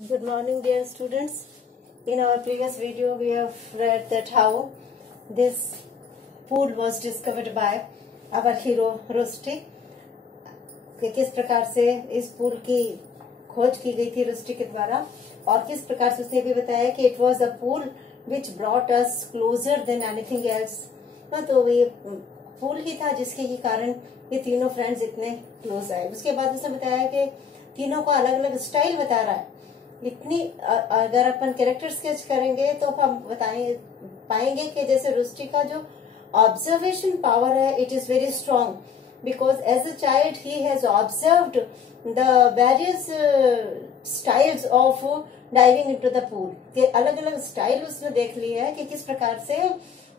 Good morning, dear students. In our previous video, we have read that how this pool was discovered by our hero Rusty. कि किस प्रकार से इस pool की खोज की गई थी रुस्टी के द्वारा, और किस प्रकार से उसने भी बताया कि it was a pool which brought us closure than anything else. तो ये पूल ही था जिसके कारण ये तीनों फ्रेंड्स इतने क्लोज आए। उसके बाद उसने बताया कि तीनों का अलग अलग स्टाइल बता रहा है। इतनी अगर अपन कैरेक्टर स्केच करेंगे तो हम पाएंगे कि जैसे रुस्टी का जो ऑब्जर्वेशन पावर है it is very strong, because as a child he has observed the various styles of diving into the pool। के अलग अलग स्टाइल उसने देख लिया है कि किस प्रकार से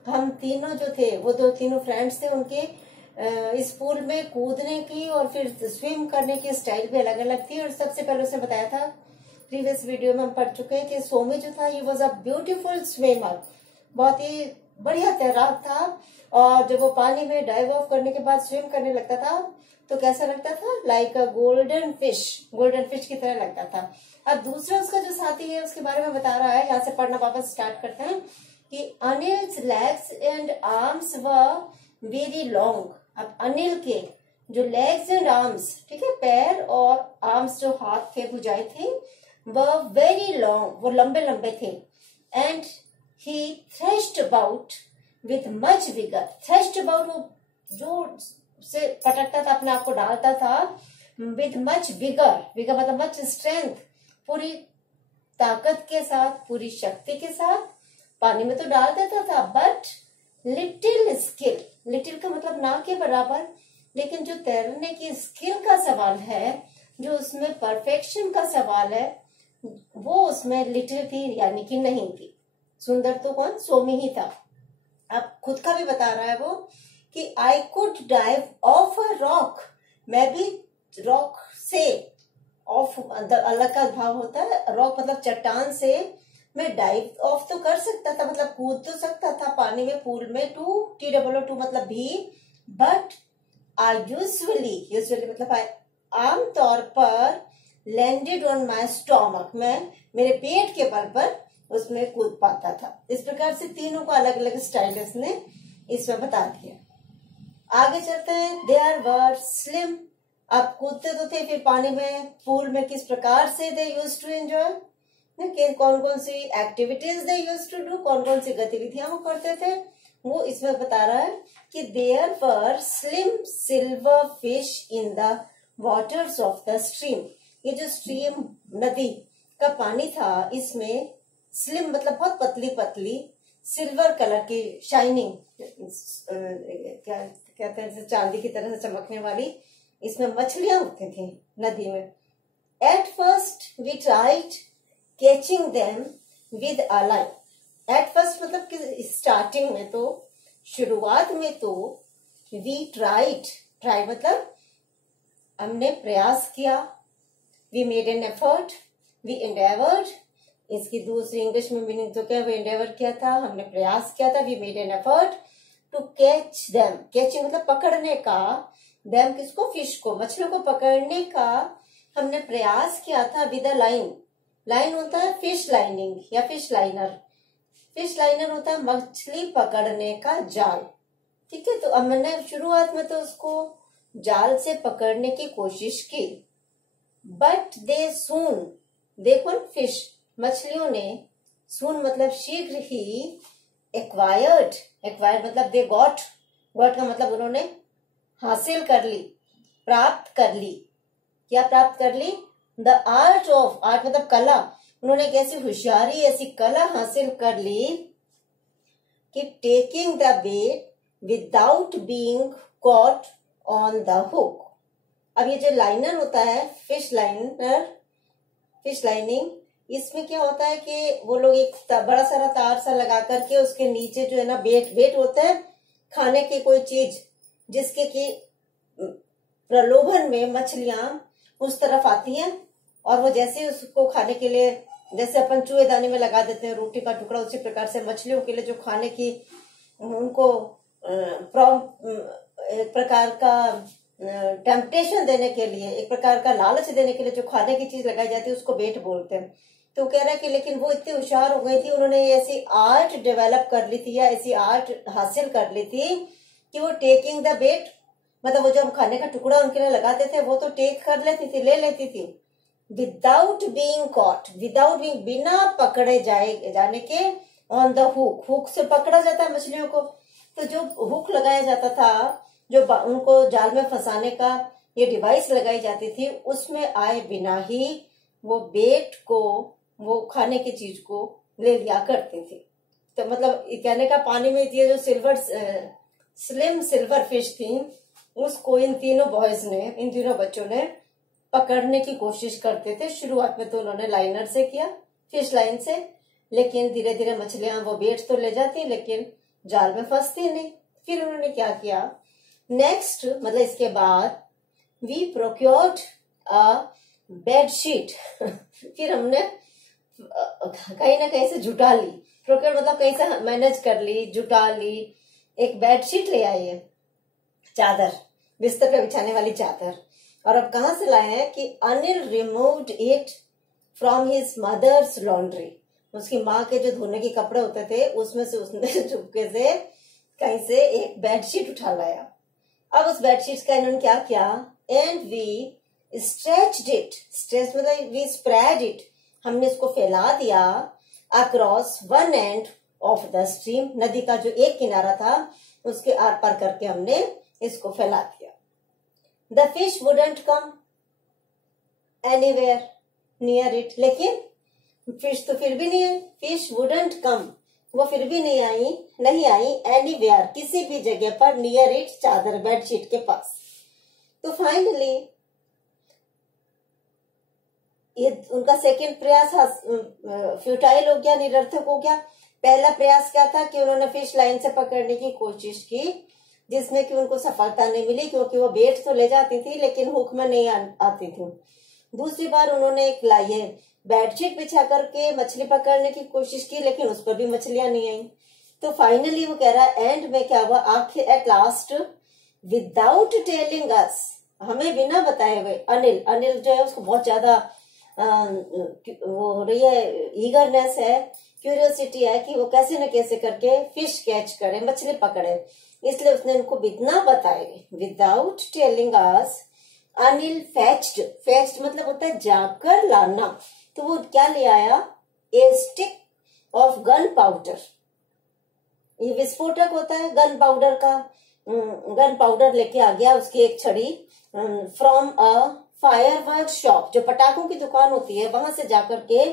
हम तीनों जो थे, वो दो तीनों फ्रेंड्स थे, उनके इस पूल में कूदने की और फिर स्विम करने की स्टाइल भी अलग अलग थी। और सबसे पहले उसने बताया था, प्रीवियस वीडियो में हम पढ़ चुके हैं कि सोमी जो था he was a beautiful swimmer, बहुत ही बढ़िया तैराक था। और जब वो पानी में डाइव ऑफ करने के बाद स्विम करने लगता था तो कैसा लगता था, लाइक अ गोल्डन फिश की तरह लगता था। अब दूसरा उसका जो साथी है उसके बारे में बता रहा है, यहाँ से पढ़ना वापस स्टार्ट करते हैं कि Anil's legs and arms were very long. अब अनिल के जो लेग्स एंड आर्म्स, ठीक है, पैर और आर्म्स जो हाथ थे, भुजाएं थी, वह वेरी लॉन्ग, वो लंबे लंबे थे। And he threshed about with much vigor। thrashed about वो जो से पटकता था, अपने आप को डालता था, with much vigor, vigor मतलब much strength, पूरी ताकत के साथ, पूरी शक्ति के साथ पानी में तो डाल देता था। बट लिटिल स्किल, लिटिल का मतलब ना के बराबर, लेकिन जो तैरने की स्किल का सवाल है, जो उसमें परफेक्शन का सवाल है, वो उसमें लिटिल थी, यानी कि नहीं थी। सुंदर तो कौन, सोमी ही था। अब खुद का भी बता रहा है वो कि I could dive of a rock, मैं भी रॉक से, ऑफ अलग का भाव होता है, रॉक मतलब चट्टान से मैं डाइव ऑफ तो कर सकता था, मतलब कूद तो सकता था पानी में, पूल में, टू मतलब भी। बट आई यूजुअली मतलब आमतौर पर लैंडेड ऑन माई स्टोमक, मैं मेरे पेट के बल पर उसमें कूद पाता था। इस प्रकार से तीनों को अलग अलग स्टाइल ने इसमें बता दिया। आगे चलते हैं, देयर वर स्लिम। अब कूदते तो थे, फिर पानी में, पूल में किस प्रकार से दे यूज टू एंजॉय, कौन कौन सी activities they use to do, कौन कौन सी गतिविधियां वो करते थे, वो इसमें बता रहा है कि there were slim silver fish in the waters of the stream. ये जो स्ट्रीम, नदी का पानी था, इसमें स्लिम मतलब बहुत पतली पतली, सिल्वर कलर की शाइनिंग, क्या कहते हैं, चांदी की तरह से चमकने वाली, इसमें मछलियां उगती थी नदी में। At first we tried catching them with a line. At first मतलब कि स्टार्टिंग में, तो शुरुआत में तो वी ट्राइड मतलब हमने प्रयास किया, we made an effort, we endeavoured, इसकी दूसरी इंग्लिश में मीनिंग तो क्या, वो एंडेवर किया था, हमने प्रयास किया था, we made an effort to catch them. Catching मतलब पकड़ने का, देम किसको, फिश को, मछलियों को पकड़ने का हमने प्रयास किया था विद अ लाइन। लाइन होता है फिश लाइनिंग या फिश लाइनर। फिश लाइनर होता है मछली पकड़ने का जाल, ठीक है। तो अब मैंने शुरुआत में तो उसको जाल से पकड़ने की कोशिश की। बट दे सून, देखो फिश, मछलियों ने, सून मतलब शीघ्र ही, एक्वायर्ड मतलब दे गॉट का मतलब उन्होंने हासिल कर ली, प्राप्त कर ली। क्या प्राप्त कर ली, द आर्ट ऑफ, आर्ट मतलब कला, उन्होंने एक ऐसी होशियारी, ऐसी कला हासिल कर ली कि taking the bait without being caught on the hook. अब ये जो लाइनर होता है, फिश लाइनिंग, इसमें क्या होता है कि वो लोग एक बड़ा सारा तार सा लगा करके उसके नीचे जो है ना, बेट होता है खाने की कोई चीज, जिसके कि प्रलोभन में मछलियां उस तरफ आती हैं, और वो जैसे उसको खाने के लिए, जैसे अपन चूहेदानी में लगा देते हैं रोटी का टुकड़ा, उसी प्रकार से मछलियों के लिए जो खाने की, उनको एक प्रकार का टेम्पटेशन देने के लिए, एक प्रकार का लालच देने के लिए जो खाने की चीज लगाई जाती है उसको बेट बोलते हैं। तो कह रहा है कि लेकिन वो इतनी होशियार हो गई थी, उन्होंने ऐसी आर्ट डेवलप कर ली थी या ऐसी आर्ट हासिल कर ली थी कि वो टेकिंग द बेट, मतलब वो जो हम खाने का टुकड़ा उनके लिए लगाते थे वो तो टेक कर लेती थी, ले लेती थी, without being caught, without being, बिना पकड़े जाने के, ऑन द हुक, हुक से पकड़ा जाता है मछलियों को। तो जो हुक लगाया जाता था, जो उनको जाल में फंसाने का ये डिवाइस लगाई जाती थी, उसमें आए बिना ही वो बेट को, वो खाने की चीज को ले लिया करती थी। तो मतलब कहने का, पानी में ये जो स्लिम सिल्वर फिश थी, उसको इन तीनों बॉयज ने, इन तीनों बच्चों ने पकड़ने की कोशिश करते थे। शुरुआत में तो उन्होंने लाइनर से किया, फिश लाइन से, लेकिन धीरे धीरे मछलियां वो बेट तो ले जाती लेकिन जाल में फंसती नहीं। फिर उन्होंने क्या किया, नेक्स्ट मतलब इसके बाद, वी प्रोक्योर्ड अ बेडशीट फिर हमने कहीं ना कहीं से जुटा ली, प्रोक्योर मतलब कहीं से मैनेज कर ली, जुटा ली, एक बेडशीट ले आई है, चादर, बिस्तर पे बिछाने वाली चादर। और अब कहां से लाए हैं कि Anil removed it from his mother's laundry, उसकी माँ के जो धोने के कपड़े होते थे उसमें से उसने चुपके से कहीं से एक बेडशीट उठा लाया। अब उस बेडशीट का इन्होंने क्या किया, and we stretched it, stretch मतलब वी स्प्रेड इट, हमने इसको फैला दिया, across one end of the stream, नदी का जो एक किनारा था उसके आर पार करके हमने इसको फैला दिया। The fish wouldn't come anywhere near it, लेकिन फिश तो फिर भी नहीं आई, फिश वुडंट कम, वो फिर भी नहीं आई एनीवेयर, किसी भी जगह पर, नियर इट, चादर बेडशीट के पास। तो फाइनली ये उनका सेकेंड प्रयास फ्यूटाइल हो गया, निरर्थक हो गया। पहला प्रयास क्या था कि उन्होंने फिश लाइन से पकड़ने की कोशिश की, जिसमें कि उनको सफलता नहीं मिली, क्योंकि वो बेट तो ले जाती थी लेकिन हुक में नहीं आती थी। दूसरी बार उन्होंने एक लाइए बेडशीट बिछा करके मछली पकड़ने की कोशिश की, लेकिन उस पर भी मछलियां नहीं आई। तो फाइनली वो कह रहा है, एंड में क्या हुआ, आखिर at last, without telling us, हमें बिना बताए हुए, अनिल जो है उसको बहुत ज्यादा वो हो रही है, ईगरनेस है, क्यूरियोसिटी है कि वो कैसे न कैसे करके फिश कैच करे, मछली पकड़े, इसलिए उसने उनको बिना बताए, without telling us, Anil fetched मतलब होता है जाकर लाना। तो वो क्या ले आया, ए स्टिक ऑफ गन पाउडर, ये विस्फोटक होता है गन पाउडर का, गन पाउडर लेके आ गया, उसकी एक छड़ी, फ्रॉम अ फायरवर्क शॉप, जो पटाखों की दुकान होती है वहां से जाकर के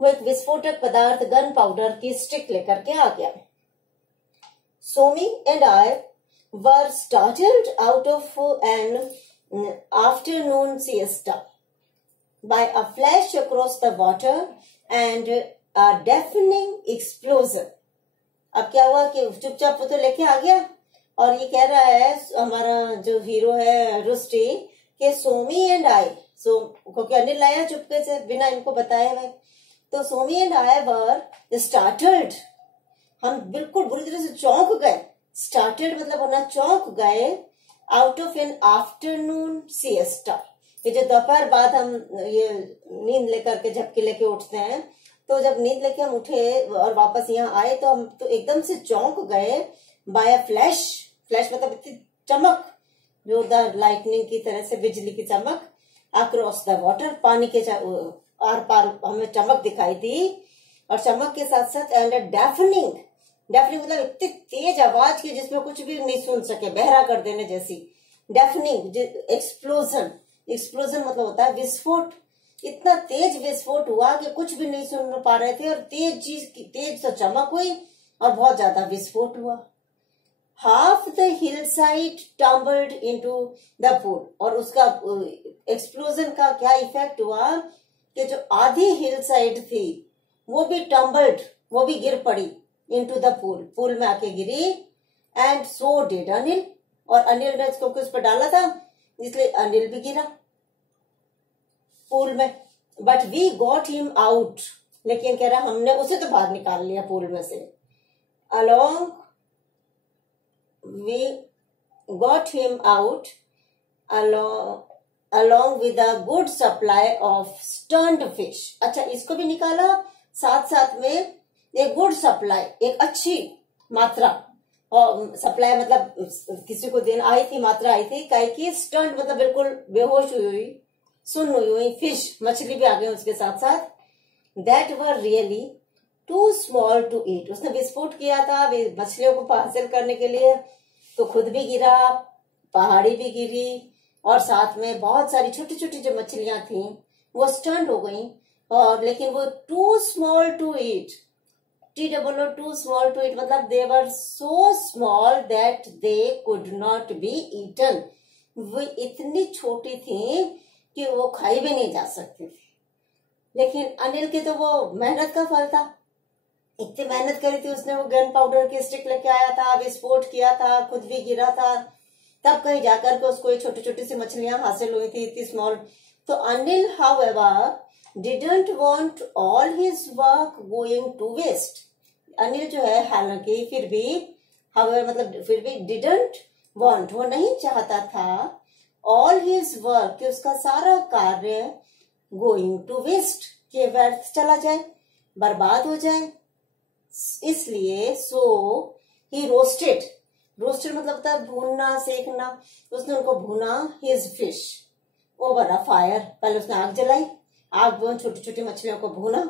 वो एक विस्फोटक पदार्थ गन पाउडर की स्टिक लेकर के आ गया। Somi and I were startled out of an afternoon siesta by a flash across the water and a deafening explosion। अब क्या हुआ कि चुपचाप तो लेके आ गया, और ये कह रहा है हमारा जो हीरो है रुस्टी कि सोमी एंड आई, सो क्योंकि अनिल लाया चुपके से बिना इनको बताए हुए, तो Somi and I were startled, हम बिल्कुल बुरी तरह से चौंक गए, स्टार्टल्ड मतलब होना, चौंक गए, out of an afternoon siesta, ये जो दोपहर बाद हम ये नींद लेकर के झपकी लेके उठते हैं, तो जब नींद लेके हम उठे और वापस यहाँ आए तो हम तो एकदम से चौंक गए, बाय अ फ्लैश, फ्लैश मतलब इतनी चमक, जोरदार लाइटनिंग की तरह से बिजली की चमक, अक्रॉस द वाटर, पानी के आर पार हमें चमक दिखाई दी, और चमक के साथ साथ एंड डेफनिंग, डेफनिंग मतलब इतनी तेज आवाज की जिसमें कुछ भी नहीं सुन सके, बहरा कर देने जैसी, डेफनिंग, एक्सप्लोजन, एक्सप्लोजन मतलब होता है विस्फोट, इतना तेज विस्फोट हुआ कि कुछ भी नहीं सुन पा रहे थे, और तेज चीज की तेज से चमक हुई और बहुत ज्यादा विस्फोट हुआ। Half the hill side tumbled into the pool, और उसका एक्सप्लोजन का क्या इफेक्ट हुआ कि जो आधी हिल साइड थी वो भी टम्बल्ड, वो भी गिर पड़ी, इनटू द पूल, पूल में आके गिरी, एंड सो डिड अनिल, और अनिल ने इसको उस पर डाला था इसलिए अनिल भी गिरा पूल में, but we got him out, लेकिन कह रहा हमने उसे तो बाहर निकाल लिया पूल में से, along we got him out along with a good supply of stunned fish. अच्छा, इसको भी निकाला, साथ साथ में एक गुड सप्लाई, एक अच्छी मात्रा, और सप्लाई मतलब किसी को देना आई थी, मात्रा आई थी, काहे की स्टंट मतलब बिल्कुल बेहोश हुई, सुन्न हुई फिश, मछली भी आ गई उसके साथ साथ, that were really too small to eat. उसने विस्फोट किया था मछलियों को हासिल करने के लिए, तो खुद भी गिरा, पहाड़ी भी गिरी, और साथ में बहुत सारी छोटी छोटी जो मछलियां थी वो स्टंट हो गई, और लेकिन वो too small to eat, TOO, too small to eat मतलब they were so small that they could not be eaten. वो इतनी छोटी थी कि वो खाई भी नहीं जा सकती थी। लेकिन अनिल की तो वो मेहनत का फल था, इतनी मेहनत करी थी उसने, वो गन पाउडर की स्टिक लेके आया था, विस्फोट किया था, खुद भी गिरा था, तब कहीं जाकर के उसको ये छोटी छोटी सी मछलियां हासिल हुई थी, इतनी स्मॉल। तो Anil however didn't want all his work going to waste. Anil जो है हालांकि फिर भी हाउएवर मतलब फिर भी डिडंट वांट, वो नहीं चाहता था ऑल हिज वर्क कि उसका सारा कार्य गोइंग टू वेस्ट, के व्यर्थ चला जाए, बर्बाद हो जाए। इसलिए सो ही रोस्टेड, रोस्टेड मतलब होता है भूनना, सेकना, उसने उनको भूना, his fish over a fire, पहले उसने आग जलाई, आग में छोटी छोटी मछलियों को भूना,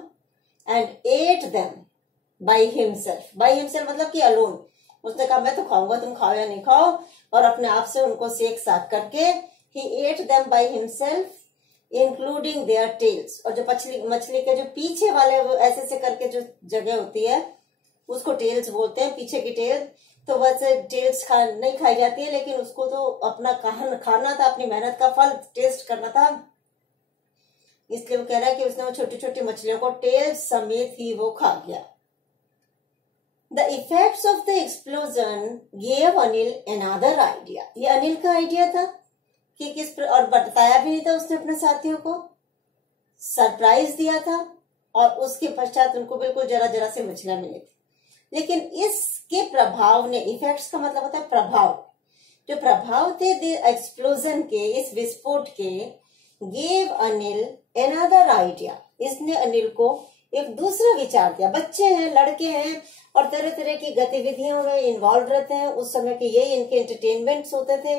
and ate them by himself. By himself मतलब कि अलोन, उसने कहा मैं तो खाऊंगा, तुम खाओ या नहीं खाओ, और अपने आप से उनको सेक साक करके ही ate them by himself including their tails. और जो मछली के जो पीछे वाले वो ऐसे ऐसे करके जो जगह होती है उसको टेल्स बोलते हैं, पीछे की टेल। तो वैसे टेल्स नहीं खाई जाती है, लेकिन उसको तो अपना खाना था, अपनी मेहनत का फल टेस्ट करना था, इसलिए वो कह रहा है कि उसने वो छोटी छोटी मछलियों को टेल्स समेत ही वो खा गया। The effects of the explosion gave Anil another idea. ये अनिल का आइडिया था कि और बताया भी नहीं था उसने अपने साथियों को, सरप्राइज दिया था, और उसके पश्चात उनको बिल्कुल जरा जरा से मछलियां मिली थी। लेकिन इसके प्रभाव ने, इफेक्ट्स का मतलब होता है प्रभाव, जो प्रभाव थे एक्सप्लोजन के, इस विस्फोट के, गेव अनिल अनदर आइडिया, इसने अनिल को एक दूसरा विचार दिया। बच्चे हैं, लड़के हैं, और तरह तरह की गतिविधियों में इन्वॉल्व रहते हैं, उस समय के ये इनके एंटरटेनमेंट्स होते थे,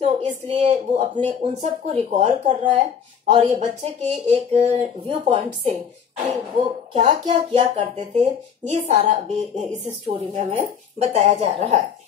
तो इसलिए वो अपने उन सब को रिकॉल कर रहा है, और ये बच्चे के एक व्यू पॉइंट से कि वो क्या क्या किया करते थे, ये सारा इस स्टोरी में हमें बताया जा रहा है।